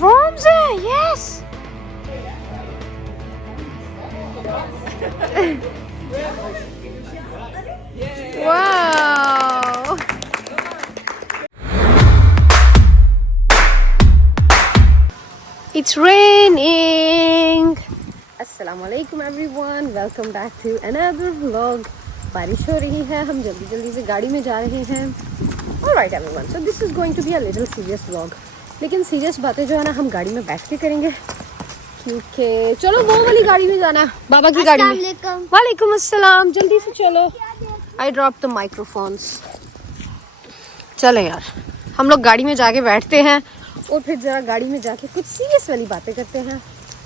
worms है, yes. Wow. It's raining. Assalamualaikum everyone. Welcome back to another vlog. बारिश हो रही है, हम जल्दी जल्दी से गाड़ी में जा रहे हैं. Alright everyone, so this is going to be a little serious vlog. लेकिन सीरियस बातें जो है ना हम गाड़ी में बैठ के करेंगे, क्योंकि चलो वो वाली गाड़ी में जाना है, बाबा की गाड़ी में. वालेकुम अस्सलाम. जल्दी से चलो. I dropped the microphones. चले यार, हम लोग गाड़ी में जाके बैठते हैं और फिर जरा गाड़ी में जाके कुछ सीरियस वाली बातें करते हैं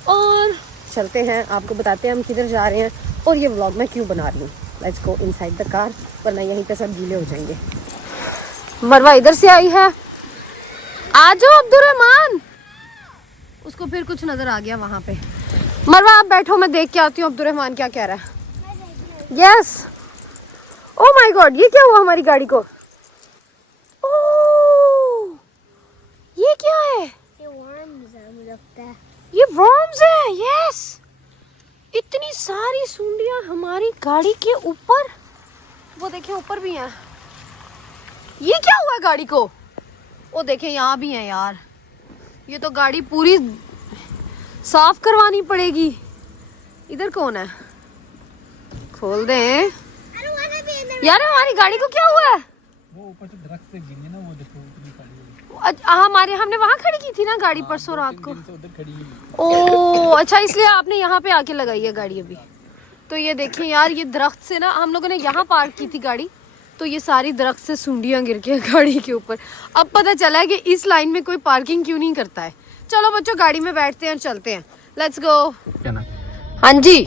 और चलते हैं. आपको बताते हैं हम किधर जा रहे हैं और ये व्लॉग मैं क्यों बना रही हूँ. Let's go inside the car, वरना यहीं पे सब गीले हो जाएंगे. मरवा इधर से आई है. आ जाओ अब्दुर्रहमान. उसको फिर कुछ नजर आ गया वहां पे. मरवा आप बैठो, मैं देख के आती हूँ अब्दुर्रहमान क्या कह रहा है. यस. ओह माय गॉड, ये क्या हुआ हमारी गाड़ी को. ओह, ये क्या है. ये वर्म्स है. यस, इतनी सारी सुंडियां हमारी गाड़ी के ऊपर. वो देखे ऊपर भी हैं. ये क्या हुआ गाड़ी को. वो देखे यहाँ भी हैं यार. ये तो गाड़ी पूरी साफ करवानी पड़ेगी. इधर कौन है, खोल दे यार. हमारी गाड़ी को क्या हुआ है. वो ऊपर से दरख्त से गिरी ना, वो देखो उतनी खड़ी है. हमने वहाँ खड़ी की थी ना गाड़ी परसों रात को. उधर खड़ी है. ओ अच्छा, इसलिए आपने यहाँ पे आके लगाई है गाड़ी अभी. तो ये देखें यार, ये दरख्त से ना हम लोगों ने यहाँ पार्क की थी गाड़ी, तो ये सारी दरख्त से सुंडियां गिर के गाड़ी के ऊपर. अब पता चला है कि इस लाइन में कोई पार्किंग क्यों नहीं करता है. चलो बच्चों, गाड़ी में बैठते हैं और चलते हैं. Let's go. हाँ जी,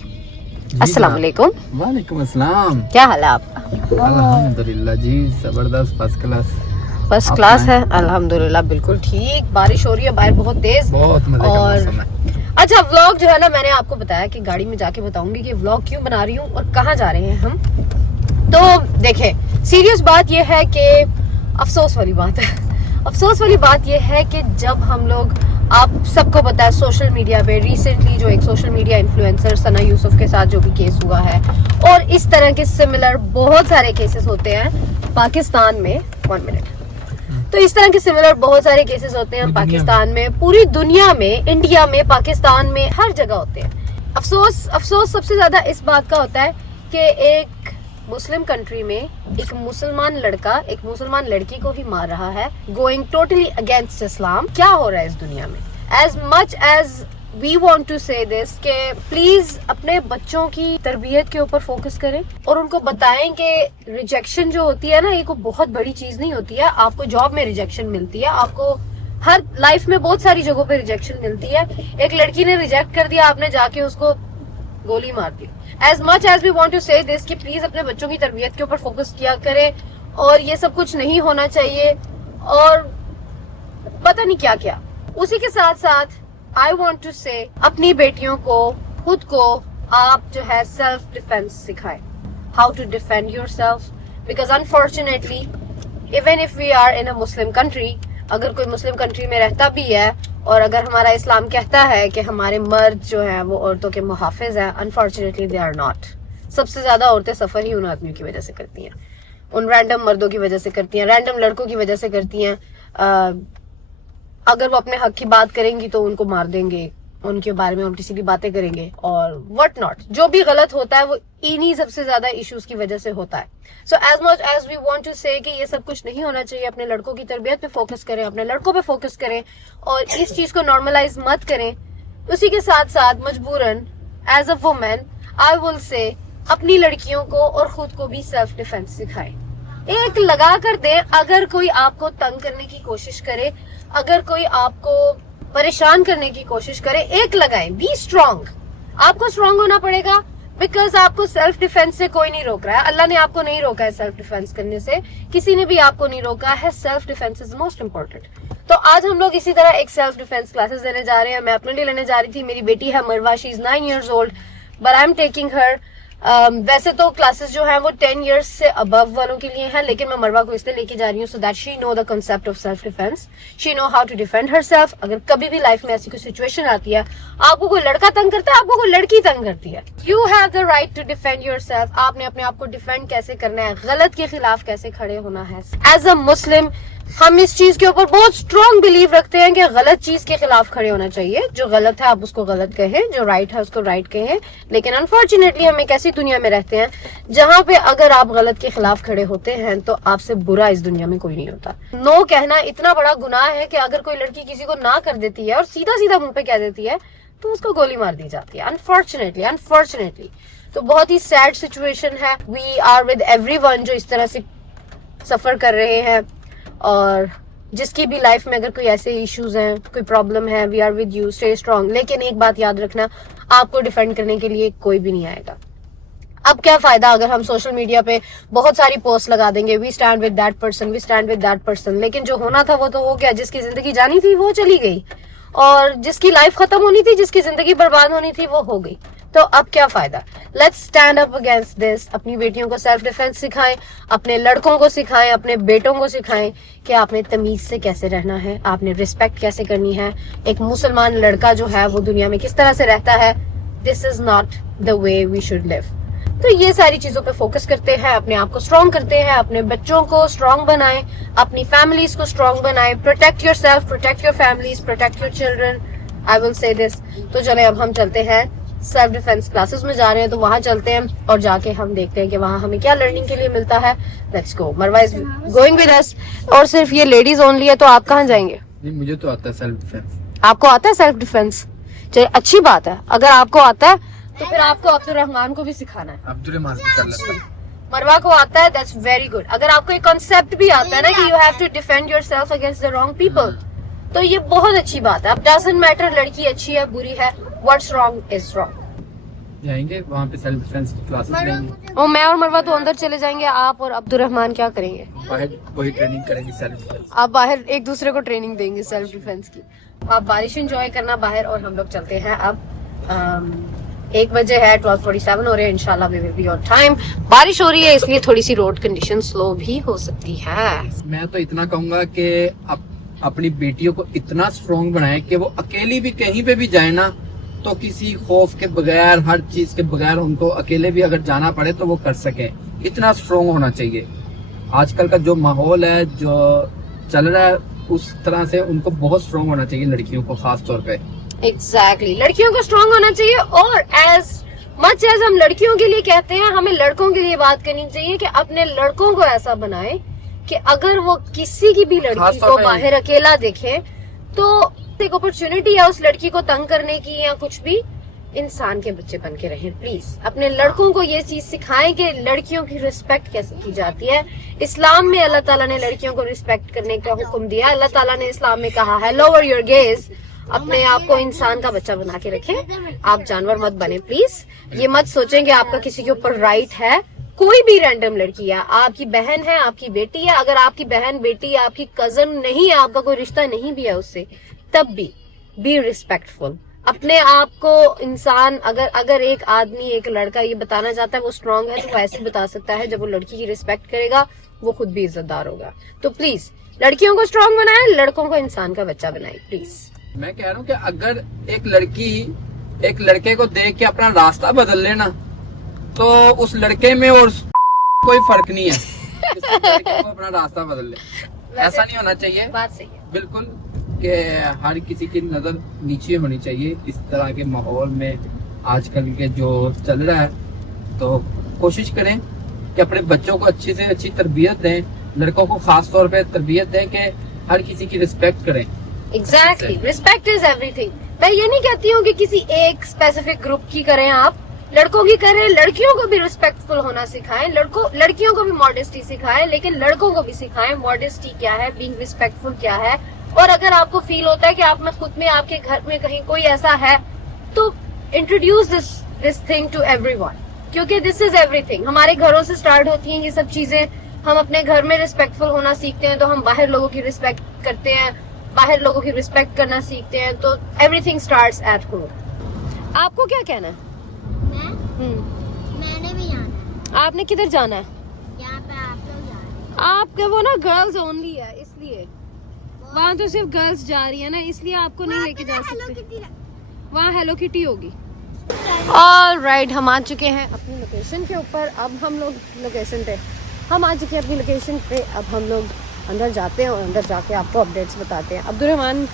अस्सलाम वालेकुम. वालेकुम अस्सलाम. क्या हाल है आपका. अल्हम्दुलिल्लाह जी, जबरदस्त, फर्स्ट क्लास. फर्स्ट क्लास है अल्हम्दुलिल्लाह. बिल्कुल ठीक. बारिश हो रही है बाहर बहुत तेज, बहुत मजे का मौसम है. अच्छा, व्लॉग जो है ना, मैंने आपको बताया कि गाड़ी में जाके बताऊंगी कि व्लॉग क्यों बना रही हूँ और कहाँ जा रहे हैं हम. तो देखें, सीरियस बात यह है कि अफसोस वाली बात है. अफसोस वाली बात यह है कि जब हम लोग, आप सबको पता है सोशल मीडिया पे रिसेंटली जो एक सोशल मीडिया इन्फ्लुएंसर सना यूसुफ के साथ जो भी केस हुआ है, और इस तरह के सिमिलर बहुत सारे केसेस होते हैं पाकिस्तान में. 1 मिनट. तो इस तरह के सिमिलर बहुत सारे केसेस होते हैं पाकिस्तान में, पूरी दुनिया में, इंडिया में, पाकिस्तान में, हर जगह होते हैं. अफसोस सबसे ज्यादा इस बात का होता है कि एक मुस्लिम कंट्री में एक मुसलमान लड़का एक मुसलमान लड़की को ही मार रहा है, गोइंग टोटली अगेंस्ट इस्लाम. क्या हो रहा है इस दुनिया में. As much as we want to say this के प्लीज अपने बच्चों की तरबियत के ऊपर फोकस करें और उनको बताएं कि रिजेक्शन जो होती है ना, ये कोई बहुत बड़ी चीज नहीं होती है. आपको जॉब में रिजेक्शन मिलती है, आपको हर लाइफ में बहुत सारी जगहों पे रिजेक्शन मिलती है. एक लड़की ने रिजेक्ट कर दिया, आपने जाके उसको गोली मार दी. As much as we want to say this कि प्लीज अपने बच्चों की तरबियत के ऊपर फोकस किया करें, और ये सब कुछ नहीं होना चाहिए और पता नहीं क्या क्या. उसी के साथ साथ आई वॉन्ट टू से अपनी बेटियों को, खुद को आप जो है सेल्फ डिफेंस सिखाएं. How to defend yourself, because unfortunately even if we are in a Muslim country, अगर कोई मुस्लिम कंट्री में रहता भी है और अगर हमारा इस्लाम कहता है कि हमारे मर्द जो है वो औरतों के मुहाफिज हैं, अनफॉर्चुनेटली दे आर नॉट. सबसे ज्यादा औरतें सफर ही उन आदमियों की वजह से करती हैं, उन रैंडम मर्दों की वजह से करती हैं, रैंडम लड़कों की वजह से करती हैं. अगर वो अपने हक की बात करेंगी तो उनको मार देंगे, उनके बारे में उल्टी सीधी बातें करेंगे और व्हाट नॉट. जो भी गलत होता है वो इन्हीं सबसे ज्यादा इश्यूज की वजह से होता है. So as much as we want to say कि ये सब कुछ नहीं होना चाहिए. अपने लड़कों की तरबियत पे फोकस करें, अपने लड़कों पे फोकस करें और इस चीज को नॉर्मलाइज मत करें. उसी के साथ साथ मजबूरन as a women I will say अपनी लड़कियों को और खुद को भी सेल्फ डिफेंस सिखाएं. एक लगा कर दें. अगर कोई आपको तंग करने की कोशिश करे, अगर कोई आपको परेशान करने की कोशिश करे, एक लगाएं. B strong. आपको स्ट्रांग होना पड़ेगा बिकॉज आपको सेल्फ डिफेंस से कोई नहीं रोक रहा है. अल्लाह ने आपको नहीं रोका है सेल्फ डिफेंस करने से, किसी ने भी आपको नहीं रोका है. Self defence is most important. तो आज हम लोग इसी तरह एक सेल्फ डिफेंस क्लासेस देने जा रहे हैं. मैं अपने लिए लेने जा रही थी. मेरी बेटी है मरवा, she is 9 years old, but I am taking her वैसे तो क्लासेस जो है वो 10 years से अबव वालों के लिए है, लेकिन मैं मरवा को इसलिए लेके जा रही हूँ so that she know the concept of self defence, she know how to defend herself. अगर कभी भी लाइफ में ऐसी कोई सिचुएशन आती है, आपको कोई लड़का तंग करता है, आपको कोई लड़की तंग करती है, you have the right to defend yourself. आपने अपने आप को डिफेंड कैसे करना है, गलत के खिलाफ कैसे खड़े होना है। एज अ मुस्लिम हम इस चीज के ऊपर बहुत स्ट्रॉन्ग बिलीव रखते हैं कि गलत चीज के खिलाफ खड़े होना चाहिए। जो गलत है आप उसको गलत कहें, जो राइट है उसको राइट कहें। लेकिन अनफॉर्चुनेटली हम एक ऐसी दुनिया में रहते हैं जहां पे अगर आप गलत के खिलाफ खड़े होते हैं तो आपसे बुरा इस दुनिया में कोई नहीं होता। नो कहना इतना बड़ा गुनाह है कि अगर कोई लड़की किसी को ना कर देती है और सीधा सीधा मुंह पे कह देती है तो उसको गोली मार दी जाती है। अनफॉर्चुनेटली तो बहुत ही सैड सिचुएशन है। वी आर विद एवरीवन जो इस तरह से सफर कर रहे हैं, और जिसकी भी लाइफ में अगर कोई ऐसे इश्यूज हैं, कोई प्रॉब्लम है, we are with you, stay strong. लेकिन एक बात याद रखना, आपको डिफेंड करने के लिए कोई भी नहीं आएगा। अब क्या फायदा अगर हम सोशल मीडिया पे बहुत सारी पोस्ट लगा देंगे, we stand with that person, we stand with that person, लेकिन जो होना था वो तो हो गया। जिसकी जिंदगी जानी थी वो चली गई, और जिसकी लाइफ खत्म होनी थी, जिसकी जिंदगी बर्बाद होनी थी वो हो गई। तो अब क्या फायदा। Let's stand up against this. अपनी बेटियों को सेल्फ डिफेंस सिखाएं, अपने लड़कों को सिखाएं, अपने बेटों को सिखाएं कि आपने तमीज से कैसे रहना है, आपने रिस्पेक्ट कैसे करनी है। एक मुसलमान लड़का जो है वो दुनिया में किस तरह से रहता है, this is not the way we should live. तो ये सारी चीजों पे फोकस करते हैं, अपने आप को स्ट्रॉन्ग करते हैं, अपने बच्चों को स्ट्रॉन्ग बनाएं, अपनी फैमिलीज को स्ट्रॉन्ग बनाएं। Protect your self, protect your families, protect your children, I will से दिस। तो चले अब हम चलते हैं सेल्फ डिफेंस क्लासेस में जा रहे हैं, तो वहां चलते हैं और जाके हम देखते हैं कि वहां हमें क्या लर्निंग के लिए मिलता है। Let's go. मरवा इज गोइंग विद अस। और सिर्फ ये लेडीज ओनली है, तो आप कहाँ जाएंगे? नहीं, मुझे तो आता है सेल्फ डिफेंस। आपको आता है सेल्फ डिफेंस? चलिए अच्छी बात है। अगर आपको आता है तो फिर आपको अब्दुर्रहमान को भी सिखाना है। अब्दुर्रहमान को कर लेता हूं। मरवा को आता है, दैट्स वेरी गुड। अगर आपको एक कॉन्सेप्ट भी आता है ना कि you have to defend yourself against the wrong people, तो ये बहुत अच्छी बात है। अब डजंट मैटर लड़की अच्छी है बुरी है, व्हाट्स रॉन्ग इज रॉन्ग। जाएंगे वहाँ पे सेल्फ डिफेंस की क्लासेस लेंगे। और मैं और मरवा तो अंदर चले जाएंगे, आप और अब्दुर्रहमान क्या करेंगे? बाहर वही ट्रेनिंग करेंगे सेल्फ डिफेंस। आप बाहर एक दूसरे को ट्रेनिंग देंगे सेल्फ डिफेंस की। आप बारिश एंजॉय करना बाहर, और हम लोग चलते हैं अब 1 बजे है, 12:47 हो रहे हैं। इंशाल्लाह we will be on time. बारिश हो रही है इसलिए थोड़ी सी रोड कंडीशन स्लो भी हो सकती है। मैं तो इतना कहूंगा कि अपनी बेटियों को इतना स्ट्रॉन्ग बनाए कि वो अकेली भी कहीं पे भी जाए ना, तो किसी खौफ के बगैर, हर चीज के बगैर उनको अकेले भी अगर जाना पड़े तो वो कर सके। इतना स्ट्रॉन्ग होना चाहिए। आजकल का जो माहौल है, जो चल रहा है, उस तरह से उनको बहुत स्ट्रॉन्ग होना चाहिए, लड़कियों को खास तौर पे। एग्जैक्टली लड़कियों को स्ट्रॉन्ग होना चाहिए। और एज मच एज हम लड़कियों के लिए कहते हैं, हमें लड़कों के लिए बात करनी चाहिए कि अपने लड़कों को ऐसा बनाए कि अगर वो किसी की भी लड़की को बाहर अकेला देखे तो एक अपॉर्चुनिटी है उस लड़की को तंग करने की या कुछ भी, इंसान के बच्चे बन के रहें। प्लीज अपने लड़कों को ये चीज सिखाएं कि लड़कियों की रिस्पेक्ट कैसे की जाती है। इस्लाम में अल्लाह ताला ने लड़कियों को रिस्पेक्ट करने का हुक्म दिया। अल्लाह ताला ने इस्लाम में कहा है लोअर योर गेज, अपने आप को इंसान का बच्चा बना के रखें, आप जानवर मत बने प्लीज। ये मत सोचें कि आपका किसी के ऊपर राइट है। कोई भी रैंडम लड़की है, आपकी बहन है, आपकी बेटी है, अगर आपकी बहन बेटी आपकी कजन नहीं है, आपका कोई रिश्ता नहीं भी है उससे, तब भी बी रिस्पेक्टफुल। अपने आप को इंसान, अगर एक आदमी, एक लड़का ये बताना चाहता है वो स्ट्रांग है, तो वो ऐसे बता सकता है जब वो लड़की की रिस्पेक्ट करेगा, वो खुद भी इज्जतदार होगा। तो प्लीज लड़कियों को स्ट्रांग बनाए, लड़कों को इंसान का बच्चा बनाए प्लीज। मैं कह रहा हूँ कि अगर एक लड़की एक लड़के को देख के अपना रास्ता बदल लेना, तो उस लड़के में और कोई फर्क नहीं है। इस लड़के को अपना रास्ता बदल ले, ऐसा नहीं होना चाहिए। बात सही है बिल्कुल, कि हर किसी की नजर नीचे होनी चाहिए इस तरह के माहौल में आजकल के जो चल रहा है। तो कोशिश करें कि अपने बच्चों को अच्छी से अच्छी तरबियत दें, लड़कों को खास तौर पे तरबियत दें कि हर किसी की रिस्पेक्ट करें। Exactly, respect is everything. मैं ये नहीं कहती हूँ कि किसी एक स्पेसिफिक ग्रुप की करें, आप लड़कों की करें, लड़कियों को भी रिस्पेक्टफुल होना सिखाएं, लड़कियों को भी मॉडेस्टी सिखाएं, लेकिन लड़कों को भी सिखाएं मॉडेस्टी क्या है, बीइंग रिस्पेक्टफुल क्या है। और अगर आपको फील होता है कि आप में खुद में, आपके घर में कहीं कोई ऐसा है, तो introduce this thing to everyone, क्योंकि दिस इज एवरीथिंग। हमारे घरों से स्टार्ट होती हैं ये सब चीजें। हम अपने घर में रिस्पेक्टफुल होना सीखते हैं तो हम बाहर लोगों की रिस्पेक्ट करते हैं, बाहर लोगों की रिस्पेक्ट करना सीखते हैं, तो एवरीथिंग स्टार्ट्स एट होम। आपको क्या कहना है? मैंने आपने किधर जाना है? यहाँ पे आप लोग जा रहे हैं। आपके वो ना गर्ल्स ओनली है इसलिए, वहाँ तो सिर्फ गर्ल्स जा रही है ना, इसलिए आपको नहीं लेके जा सकते। वहाँ हेलो किटी होगी। ऑलराइट, हम आ चुके हैं अपनी लोकेशन के ऊपर। अब हम लोग लोकेशन पे हम आ चुके हैं अपनी लोकेशन पे। अब हम लोग अंदर जाते हैं और अंदर जाके आपको अपडेट्स बताते हैं। अब्दुर्रहमान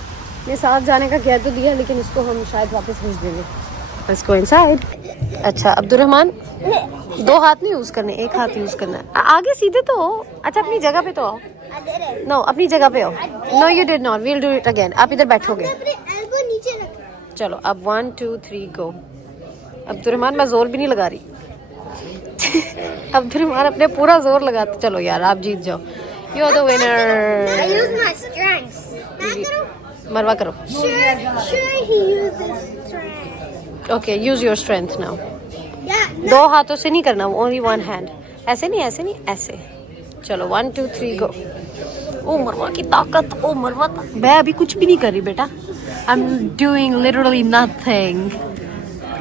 ने साथ जाने का कह तो दिया, लेकिन इसको हम शायद वापस भेज देंगे। Let's go inside. अच्छा अब्दुर्रहमान, 2 हाथ नहीं यूज करने, 1 हाथ यूज करना है। आगे सीधे तो हो। अच्छा अपनी जगह पे तो आओ। नो अपनी जगह पे हो। No you did not, we'll do it again. आप इधर बैठोगे। अपने एल्बो नीचे रखो। चलो अब 1 2 3 गो। अब्दुर्रहमान मैं जोर भी नहीं लगा रही। अब्दुर्रहमान अपने पूरा जोर लगाते। चलो यार आप जीत जाओ। You are the I winner. use my strengths. मैं करूँ? मरवा करो। Sure he uses strength. Okay use your strength now. Yeah. 2 हाथों से नहीं करना, ओनली 1 हैंड। ऐसे नहीं, ऐसे नहीं, ऐसे। चलो 1 2 3 गो। ओ मरवा की ताकत, ओ मरवा। मैं अभी कुछ भी नहीं कर रही बेटा। I am doing literally nothing.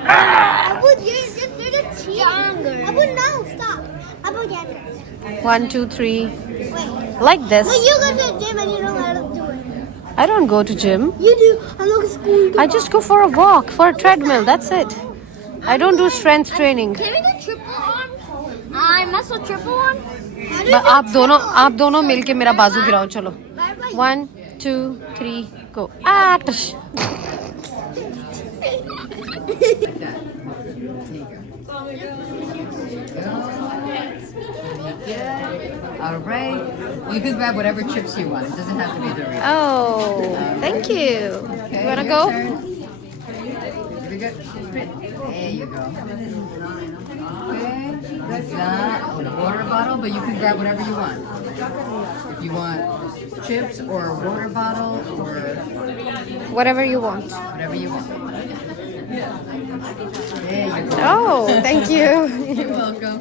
Abu, you're just cheating. Abu, no, stop. Abu, get 1 2 3 Wait. like this. Well, you go to the gym and you don't let us do it. I don't go to gym. You do. I look at school. I just go for a walk, for a treadmill. That's it. I don't do strength training. Can we do triple arms? I muscle triple arm. But आप दोनों मिलके मेरा बाजू गिराओ। चलो 1 2 3 go. Action. All right. You can grab whatever chips you want. It doesn't have to be Doritos. Oh, thank you. Okay, You wanna your go? turn. Very good. There you go. Okay. Good job. A water bottle, but you can grab whatever you want. If you want chips or a water bottle or Whatever you want. whatever you want. There you go. Oh, thank you. You're welcome.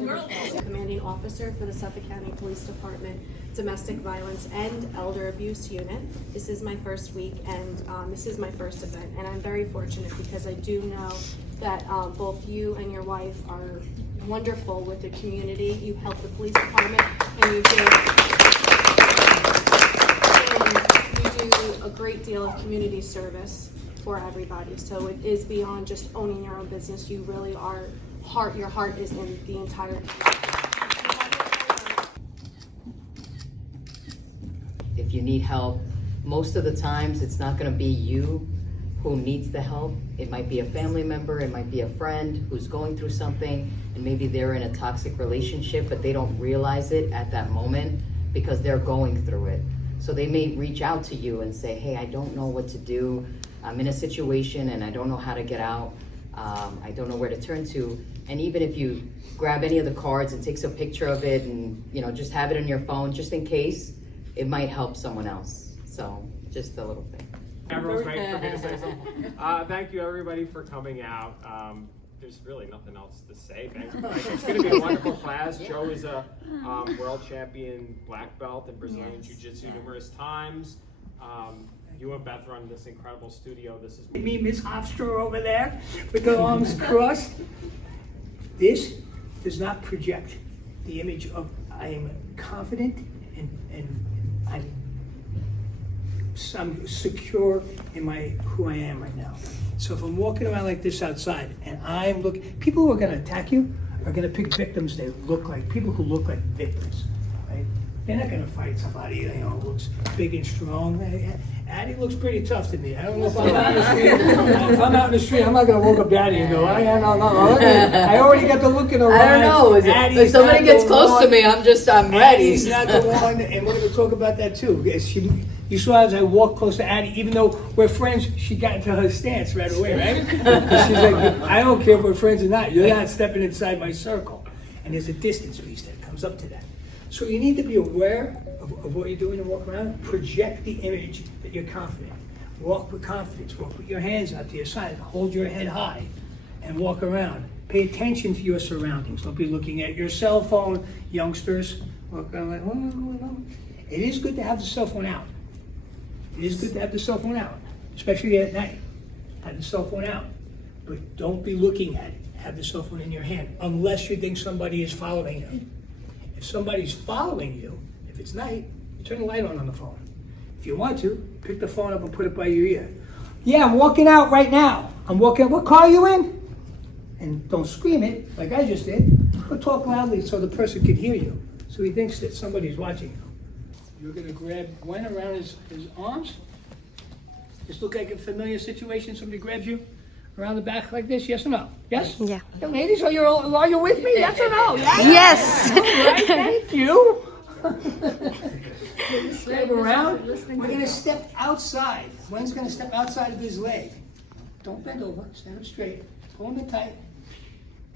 Commanding officer for the Suffolk County Police Department Domestic Violence and Elder Abuse Unit. This is my first week and this is my first event, and I'm very fortunate because I do know that both you and your wife are wonderful with the community. You help the police department and you do a great deal of community service for everybody. So it is beyond just owning your own business. You really are your heart is in the entire. If you need help, most of the times it's not going to be you who needs the help. It might be a family member, it might be a friend who's going through something, and maybe they're in a toxic relationship, but they don't realize it at that moment because they're going through it. So they may reach out to you and say, hey, I don't know what to do. I'm in a situation and I don't know how to get out. I don't know where to turn to. And even if you grab any of the cards and takes a picture of it and just have it on your phone, just in case, it might help someone else. So just a little thing. Everyone's waiting for me to say something. Thank you everybody for coming out. There's really nothing else to say. Thanks. It's going to be a wonderful class. Joe is a world champion black belt in Brazilian Jiu-Jitsu numerous times. You and Beth run this incredible studio. This is Me, Miss Hofstra over there with the arms crossed. This does not project the image of I am confident and I'm secure in who I am right now. So if I'm walking around like this outside and I'm people who are going to attack you are going to pick victims they look like, people who look like victims, right? They're not going to fight somebody who looks big and strong. Addie looks pretty tough to me. I don't know if I'm out in the street. If I'm out in the street, I'm not going to walk up to Addie and go, no. I already got the look in her eye. I don't know. If somebody gets close to me, I'm ready. Addie's not the one, and we're going to talk about that too. You saw as I walked close to Addie, even though we're friends, she got into her stance right away, right? She's like, I don't care if we're friends or not. You're not stepping inside my circle. And there's a distance piece that comes up to that. So you need to be aware of what you're doing and walk around. Project the image that you're confident. Walk with confidence. Walk with your hands out to your side. Hold your head high and walk around. Pay attention to your surroundings. Don't be looking at your cell phone, youngsters. Walk around like, oh. It is good to have the cell phone out. It is good to have the cell phone out, especially at night. Have the cell phone out. But don't be looking at it. have the cell phone in your hand, unless you think somebody is following you. If somebody's following you, if it's night, you turn the light on the phone. If you want to, pick the phone up and put it by your ear. Yeah, I'm walking out right now. I'm walking, what car are you in? And don't scream it, like I just did, but talk loudly so the person can hear you, so he thinks that somebody's watching you. You're gonna grab Gwen around his arms. This look like a familiar situation, somebody grabs you around the back like this, yes or no? Yes? Yeah. Yeah, ladies, are you with me, yes or no? Yes. All right, thank you. Grab around, we're gonna step outside. Gwen's gonna step outside of his leg. Don't bend over, stand up straight, pull him in tight.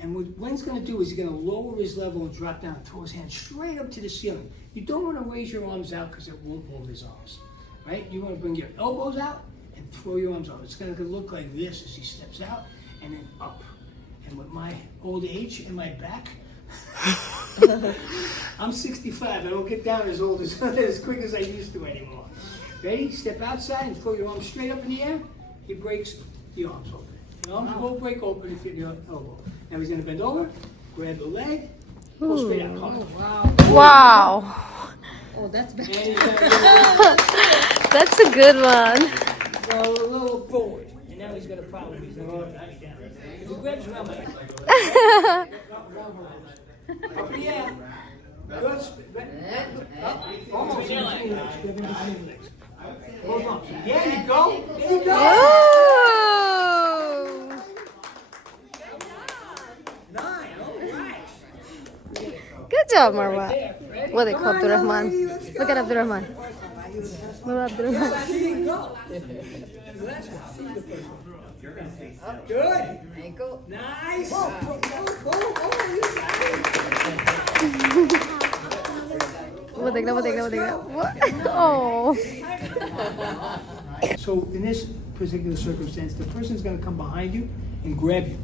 And what Gwen's gonna do is he's gonna lower his level and drop down, throw his hands straight up to the ceiling. You don't wanna raise your arms out because it won't move his arms, right? You wanna bring your elbows out and throw your arms out. It's gonna look like this as he steps out and then up. And with my old age in my back, I'm 65, I don't get down as old as quick as I used to anymore. Ready? Step outside and throw your arms straight up in the air. He breaks the arms open. The arms will break open if you elbow. Now he's gonna bend over, grab the leg, pull straight out. Wow. Oh, that's bad. And he's gonna That's a good one. go a little forward. And now he's got a problem. He's gonna go back down. If he grabs around my up in the air. Good. Up. Almost in between legs. Grab in between legs. Both arms. There you go. There you go. Oh. 9. All right. Good job, Marwa. There. Ready? What they Come call on, Abdurrahman. young lady, let's go. Look at Abdurrahman. Look at Abdurrahman. There you go. Last one. See the first one. Good. Ankle. Nice. वो देखना वो देखना वो देखना Oh. So in this particular circumstance, the person's going to come behind you and grab you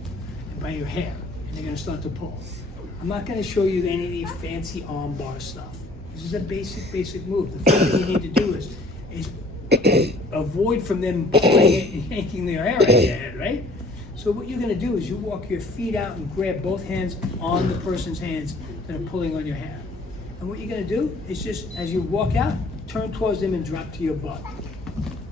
by your hair, and they're going to start to pull. I'm not going to show you any of the fancy arm bar stuff. This is a basic move. The first thing you need to do is avoid from them yanking their hair out of your head, right? So what you're going to do is you walk your feet out and grab both hands on the person's hands that are pulling on your hair. And what you're going to do is just, as you walk out, turn towards them and drop to your butt,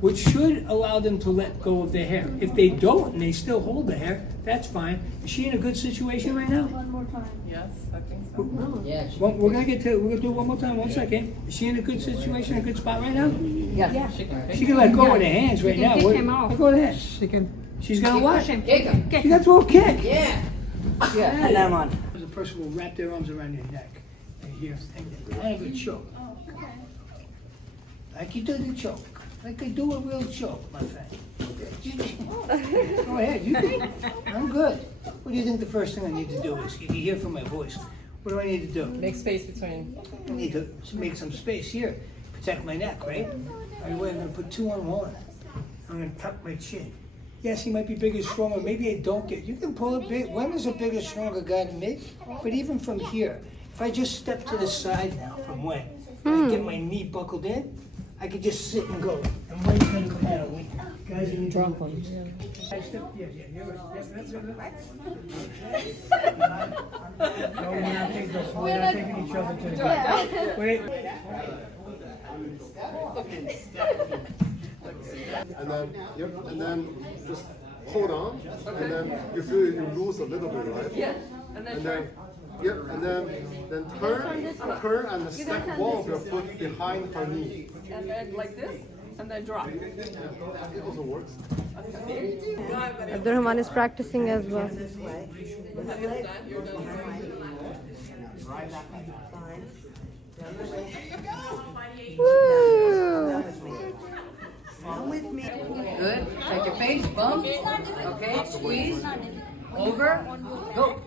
which should allow them to let go of their hair. If they don't and they still hold the hair, that's fine. Is she in a good situation right now? One more time. Yes, I think so. Yeah. Well, we're gonna do it one more time, 1 second. Is she in a good situation, a good spot right now? Yeah. She can. She can let go of the hands right now. kick him off. Let go of the hands. She's gonna what? Kick him. She got to throw a kick. Yeah. Yeah. And I'm on. The person will wrap their arms around your neck. And here, and kind of a choke. Like you do the choke. Like I do a real choke, my friend. Go ahead, you think? I'm good. What do you think the first thing I need to do is? You can hear from my voice. What do I need to do? Make space between. I need to make some space here. Protect my neck, right? All right, wait, I'm gonna put 2 on 1. I'm gonna tuck my chin. Yes, he might be bigger, stronger. Maybe I don't get. You can pull a bit. Women's a bigger, stronger guy than me. But even from here, if I just step to the side now from Wen, I get my knee buckled in, I could just sit and go. And Wen's gonna come out of me. Guys, you need to drop on you. I step, yeah, you're right. Yes, that's it. No, we're not taking each other to the ground. Wait. And then, yep, and then just hold on, and then you feel you lose a little bit, right? Yeah, and then turn. Yep, and then turn and step one of your foot behind her knee. And then like this, and then drop. It also works. Abdurrahman is practicing as well. Woo! Good. Check your face. Bump. Okay. Squeeze. Over. Go.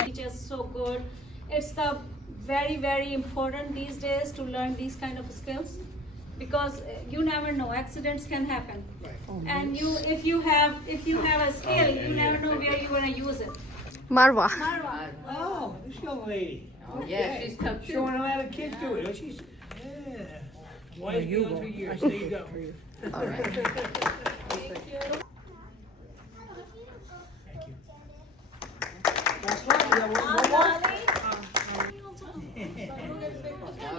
It's just so good. It's the very important these days to learn these kind of skills, because you never know, accidents can happen. And if you have a skill, you never know where you're gonna use it. Marwa. Oh, this young lady. Yeah, she's tough too. Showing how the kids do it. She's, yeah. Why is beyond 3 years? There you go. All right.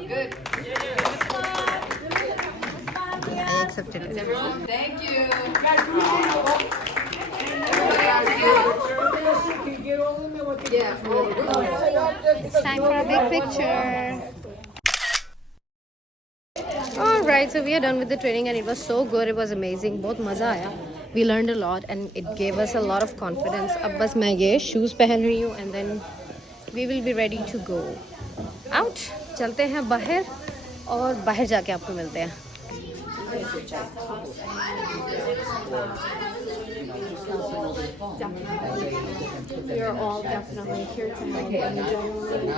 Good. I accepted it. Thank you. Yeah. It's time for a big picture. Alright, so we are done with the training and it was so good, it was amazing. बहुत मज़ा आया. We learned a lot and it gave us a lot of confidence. अब बस मैं ये shoes पहन रही हूँ and then we will be ready to go out. चलते हैं बाहर और बाहर जाके आपको मिलते हैं. We are all definitely here to help and genuinely.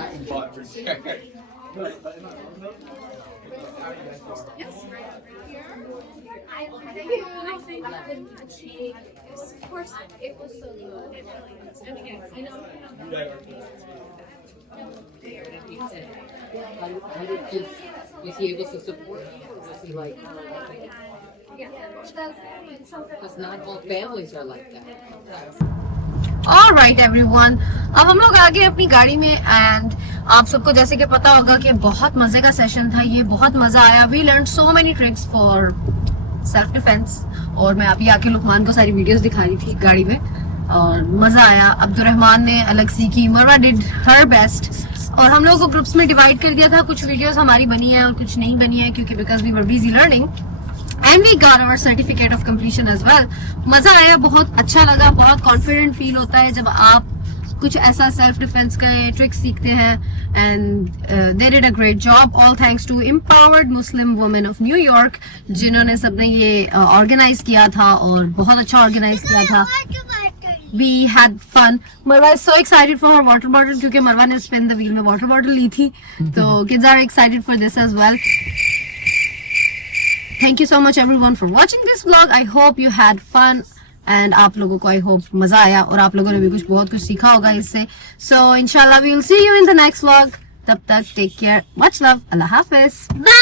Was he able to support you, or was he like? Because not all families are like that. Alright everyone, अब हम लोग आ गए अपनी गाड़ी में एंड आप सबको जैसे कि पता होगा कि बहुत मजे का सेशन था ये, बहुत मजा आया. We learn so many tricks for self defence और मैं अभी आके लुकमान को सारी वीडियोस दिखा रही थी गाड़ी में और मजा आया. अब्दुर्रहमान ने अलग सीखी, मरवा डिड हर बेस्ट और हम लोगों को ग्रुप्स में डिवाइड कर दिया था. कुछ वीडियोस हमारी बनी है और कुछ नहीं बनी है क्योंकि because we were busy learning and we got our certificate of completion as well. मजा आया, बहुत अच्छा लगा, बहुत कॉन्फिडेंट फील होता है जब आप कुछ ऐसा सेल्फ डिफेंस का ट्रिक सीखते हैं and they did a great job. All thanks to empowered Muslim women of New York जिन्होंने सबने ये ऑर्गेनाइज किया था और बहुत अच्छा ऑर्गेनाइज किया था. We had fun. Marwa is so excited for her water bottle क्योंकि मरवा ने spin the wheel में water bottle ली थी. तो kids are excited for this as well. Thank you so much everyone for watching this vlog. I hope you had fun and आप लोगों को I hope मजा आया और आप लोगों ने भी बहुत कुछ सीखा होगा इससे. So inshallah we will see you in the next vlog. तब तक take care. Much love. Allah Hafiz. Bye.